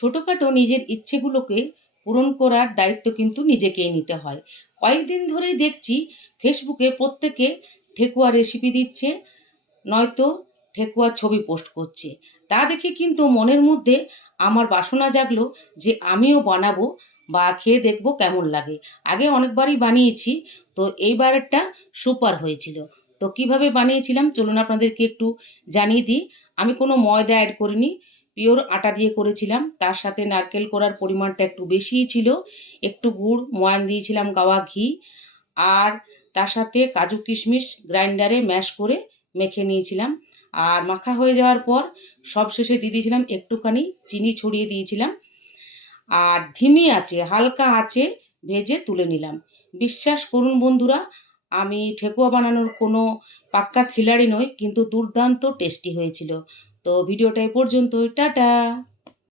ছোটখাটো নিজের ইচ্ছেগুলোকে পূরণ করার দায়িত্ব কিন্তু নিজেকেই নিতে হয়। কয়েকদিন ধরেই দেখছি ফেসবুকে প্রত্যেকে ঠেকুয়া রেসিপি দিচ্ছে, নয়তো ঠেকুয়ার ছবি পোস্ট করছে। তা দেখে কিন্তু মনের মধ্যে আমার বাসনা জাগলো যে আমিও বানাবো বা খেয়ে দেখব কেমন লাগে। আগে অনেকবারই বানিয়েছি, তো এইবারেরটা সুপার হয়েছিল। তো কিভাবে বানিয়েছিলাম চলুন আপনাদেরকে একটু জানিয়ে দিই। আমি কোনো ময়দা অ্যাড করিনি, পিওর আটা দিয়ে করেছিলাম। তার সাথে নারকেল কোড়ার পরিমাণটা একটু বেশিই ছিল, একটু গুড়, ময়ান দিয়েছিলাম গাওয়া ঘি, আর তার সাথে কাজু কিশমিশ গ্রাইন্ডারে ম্যাশ করে মেখে নিয়েছিলাম। আর মাখা হয়ে যাওয়ার পর সবশেষে দিয়ে দিয়েছিলাম একটুখানি চিনি ছড়িয়ে দিয়েছিলাম। আর ধিমি আঁচে, হালকা আঁচে ভেজে তুলে নিলাম। বিশ্বাস করুন বন্ধুরা, আমি ঠেকুয়া বানানোর কোনো পাক্কা খিলাড়ি নই, কিন্তু দুর্দান্ত টেস্টি হয়েছিল। তো ভিডিওটা এ পর্যন্তই। টাটা।